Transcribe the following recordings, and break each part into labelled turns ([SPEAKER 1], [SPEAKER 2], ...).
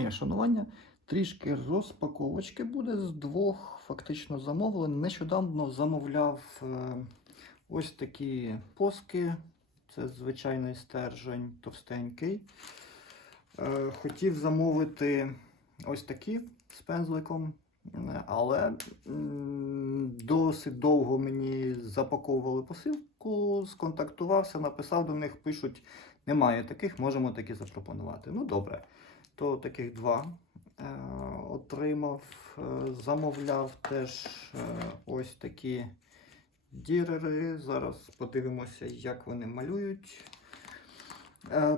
[SPEAKER 1] моє шанування. Трішки розпаковочки буде з двох фактично замовлень. Нещодавно замовляв е, ось такі поски. Це звичайний стержень товстенький. Е, Хотів замовити ось такі з пензликом, е, але досить довго мені запаковували посилку, сконтактувався, написав до них, пишуть, немає таких, можемо такі запропонувати. Ну, добре. То таких два е, отримав, е, замовляв теж е, ось такі дірери. Зараз подивимося, як вони малюють.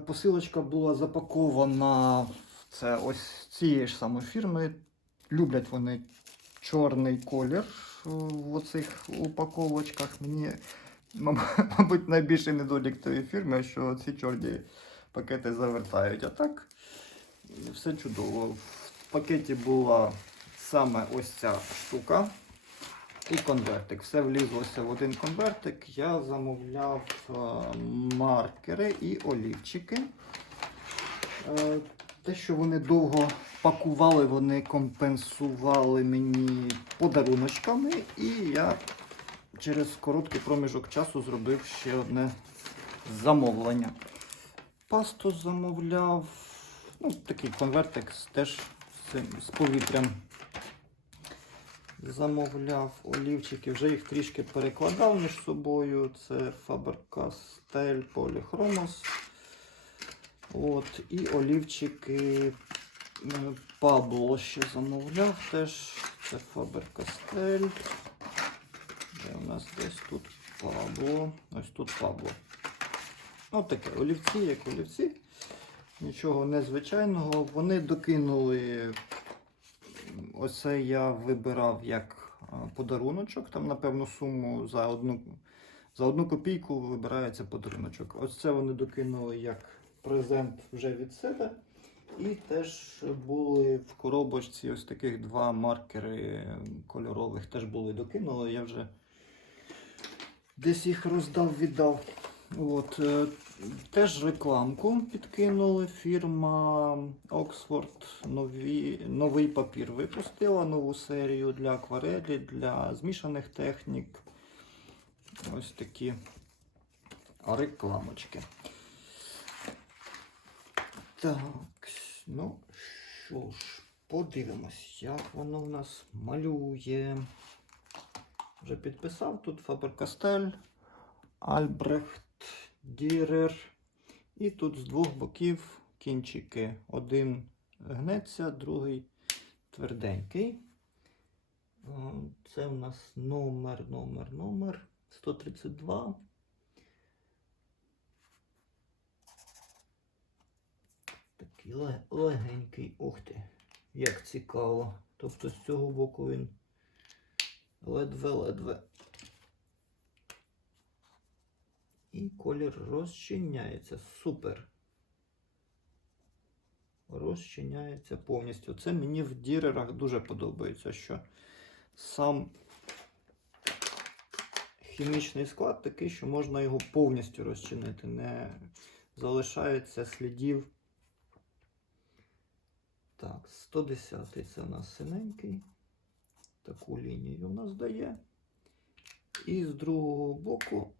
[SPEAKER 1] Посилочка була запакована це ось цієї ж самої фірми. Люблять вони чорний колір в оцих упаковочках. Мені, мабуть, найбільший недолік тієї фірми, що ці чорні пакети завертають. А так, все чудово. В пакеті була саме ось ця штука і конвертик. Все влізлося в один конвертик. Я замовляв е, маркери і олівчики. Е, Те, що вони довго пакували, вони компенсували мені подаруночками, і я через короткий проміжок часу зробив ще одне замовлення. Пасту замовляв. Ну, такий конвертик теж з, повітрям. Замовляв олівчики, вже їх трішки перекладав між собою. Це Faber-Castell Polychromos. От, і олівчики е, Pablo ще замовляв теж. Це Faber-Castell. Де у нас десь тут Pablo. Ось тут Pablo. Ось таке олівці, як олівці. Нічого незвичайного. Вони докинули. Оце я вибирав як подаруночок. Там, напевно, суму за одну, за одну копійку вибирається подаруночок. Ось це вони докинули як презент вже від себе. І теж були в коробочці ось таких два маркери кольорових. Теж були докинули. Я вже десь їх роздав, віддав. От, е, теж рекламку підкинули. Фірма нові, новий папір випустила нову серію для акварелі, для змішаних технік. Ось такі рекламочки. Так, ну що ж, подивимось, як воно в нас малює. Вже підписав тут Faber-Castell, Albrecht, Dürer. І тут з двох боків кінчики. Один гнеться, другий тверденький. Це в нас номер, номер, номер 132. Такий легенький. Ух ти, як цікаво. Тобто з цього боку він ледве-ледве. І колір розчиняється. Супер. Розчиняється повністю. Це мені в дірерах дуже подобається, що сам хімічний склад такий, що можна його повністю розчинити. Не залишається слідів. Так, 110-й це у нас синенький. Таку лінію у нас дає. І з другого боку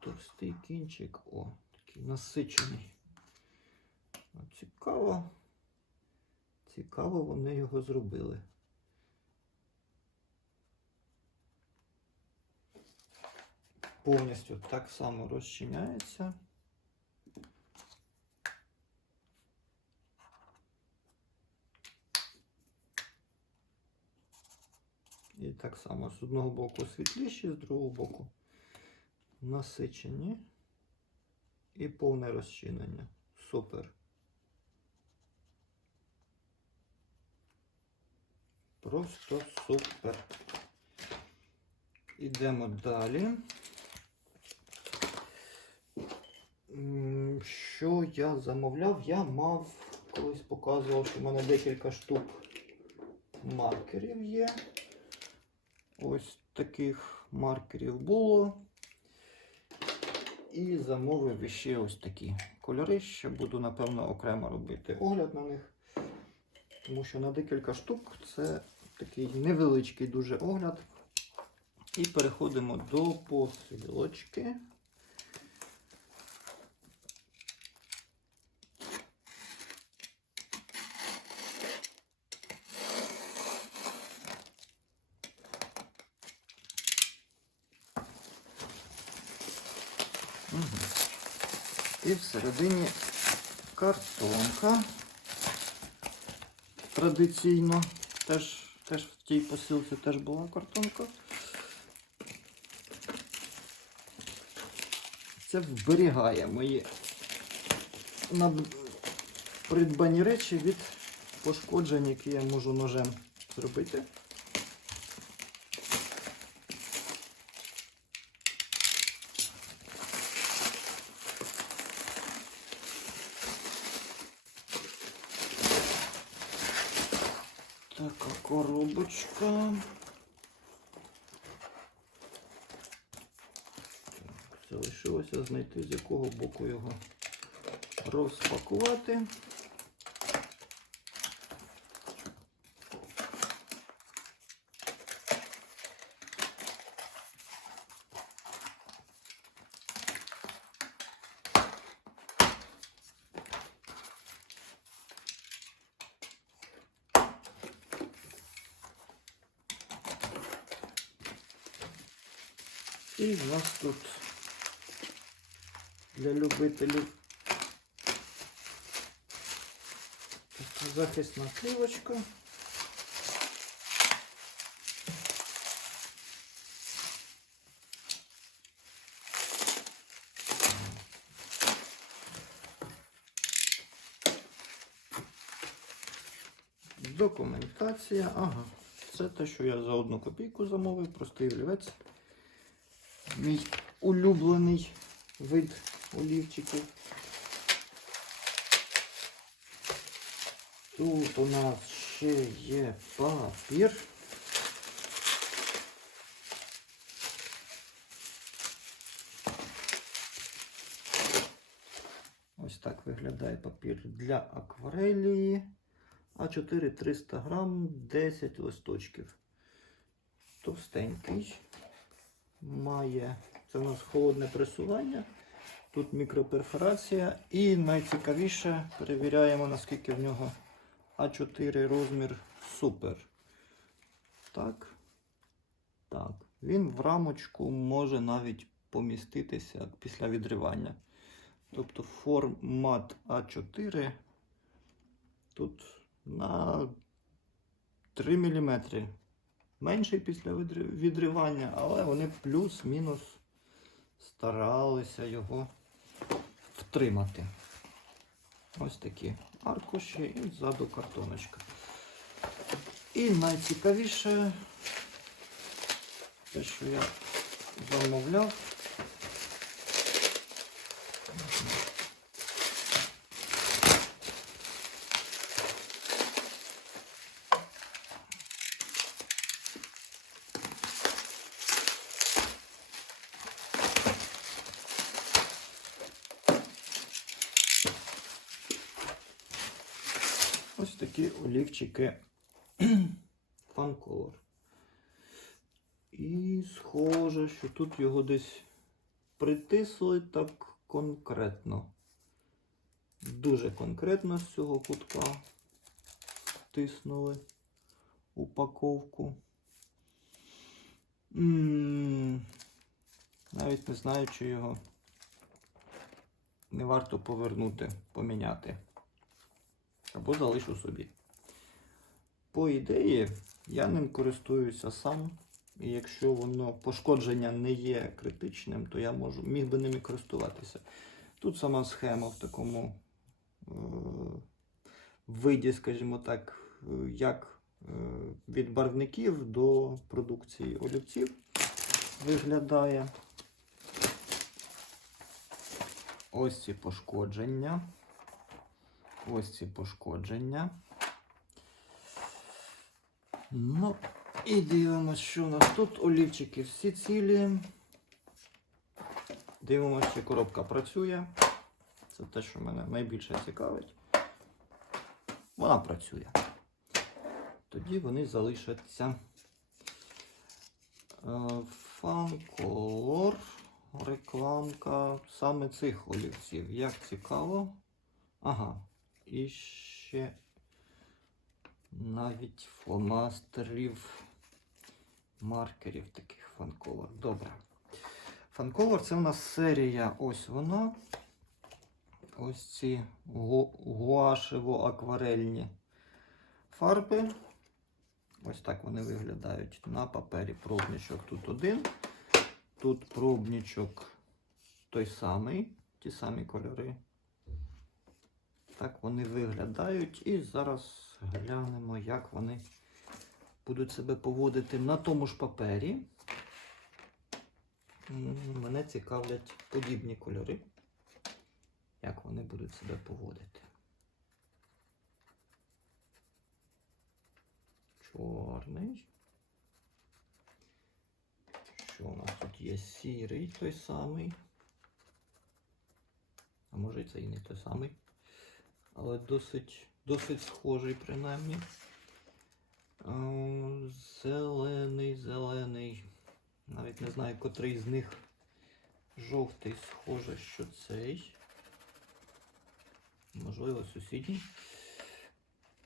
[SPEAKER 1] товстий кінчик. О, такий насичений. О, цікаво. Цікаво вони його зробили. Повністю так само розчиняється. І так само з одного боку світліші, з другого боку насичені і повне розчинення. Супер. Просто супер. Ідемо далі. Що я замовляв? Я мав, колись показував, що в мене декілька штук маркерів є. Ось таких маркерів було. І замовив ще ось такі кольори. Ще буду, напевно, окремо робити огляд на них. тому що на декілька штук це такий невеличкий дуже огляд. І переходимо до посилочки. Мгм. І всередині картонка. Традиційно. Теж, теж в тій посилці теж була картонка. Це вберігає мої придбані речі від пошкоджень, які я можу ножем зробити. Така коробочка. Залишилося знайти, з якого боку його розпакувати. І в нас тут для любителів така захисна плівочка. Документація. Ага. Це те, що я за одну копійку замовив, простий олівець. Мій улюблений вид олівчиків. Тут у нас ще є папір. Ось так виглядає папір для акварелі. А4 300 грам, 10 листочків. Товстенький. Має це у нас холодне пресування. Тут мікроперфорація. І найцікавіше перевіряємо, наскільки в нього А4 розмір супер. Так. Так. Він в рамочку може навіть поміститися після відривання. Тобто формат А4 тут на 3 мм. Менший після відривання, але вони плюс-мінус старалися його втримати. Ось такі аркуші і ззаду картоночка. І найцікавіше, те, що я замовляв. Ось такі олівчики Funcolor. І схоже, що тут його десь притисли так конкретно. Дуже конкретно з цього кутка тиснули упаковку. Навіть не знаю, чи його не варто повернути, поміняти. Або залишу собі. По ідеї, я ним користуюся сам. І якщо воно пошкодження не є критичним, то я можу, міг би ними користуватися. Тут сама схема в такому е, виді, скажімо так, е, як е, від барвників до продукції олівців виглядає. Ось ці пошкодження. Ось ці пошкодження. Ну, і дивимося, що у нас тут. Олівчики всі цілі. Дивимося, чи коробка працює. Це те, що мене найбільше цікавить. Вона працює. тоді вони залишаться. Фанколор, рекламка саме цих олівців. Як цікаво. Ага. І ще навіть фломастерів, маркерів таких фанколор. Добре. Фанколор це у нас серія. Ось вона. Ось ці гуашево-акварельні фарби. Ось так вони виглядають на папері. Пробничок тут один. Тут пробничок той самий, ті самі кольори. Так вони виглядають. І зараз глянемо, як вони будуть себе поводити на тому ж папері. Мене цікавлять подібні кольори. Як вони будуть себе поводити. Чорний. Що у нас тут є сірий той самий. А може це і не той самий. Але досить, досить схожий принаймні. Зелений, зелений. Навіть не знаю, котрий з них жовтий, схоже, що цей. Можливо, сусідній.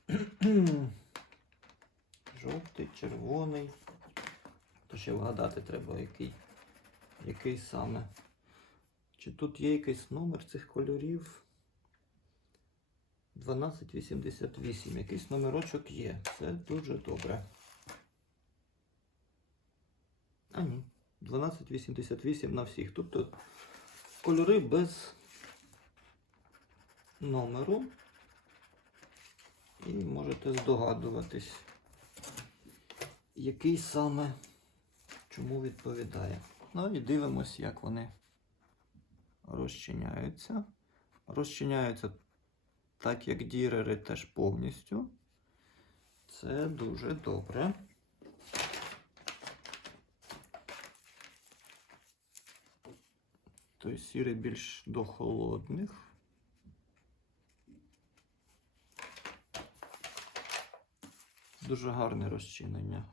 [SPEAKER 1] Жовтий, червоний. То ще вгадати треба, який, який саме. Чи тут є якийсь номер цих кольорів? 1288. Якийсь номерочок є. Це дуже добре. А ні. 1288 на всіх. Тобто кольори без номеру. І можете здогадуватись, який саме чому відповідає. Ну і дивимось, як вони розчиняються. Розчиняються так, як дірери теж повністю. Це дуже добре. Той сірий більш до холодних. Дуже гарне розчинення.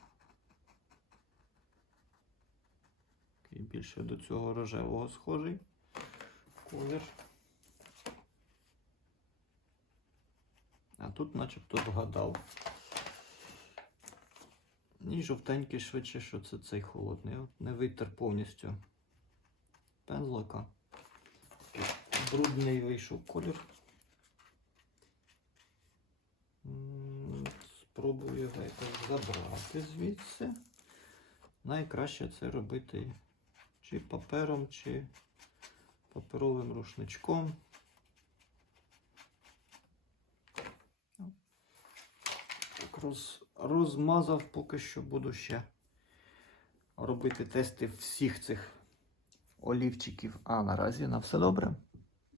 [SPEAKER 1] Такий більше до цього рожевого схожий колір. Тут начебто вгадав. І жовтенький швидше, що це цей холодний. От не витер повністю пензлика. Брудний вийшов колір. Спробую його забрати звідси. Найкраще це робити чи папером, чи паперовим рушничком. Роз, розмазав, поки що буду ще робити тести всіх цих олівчиків. А наразі на все добре.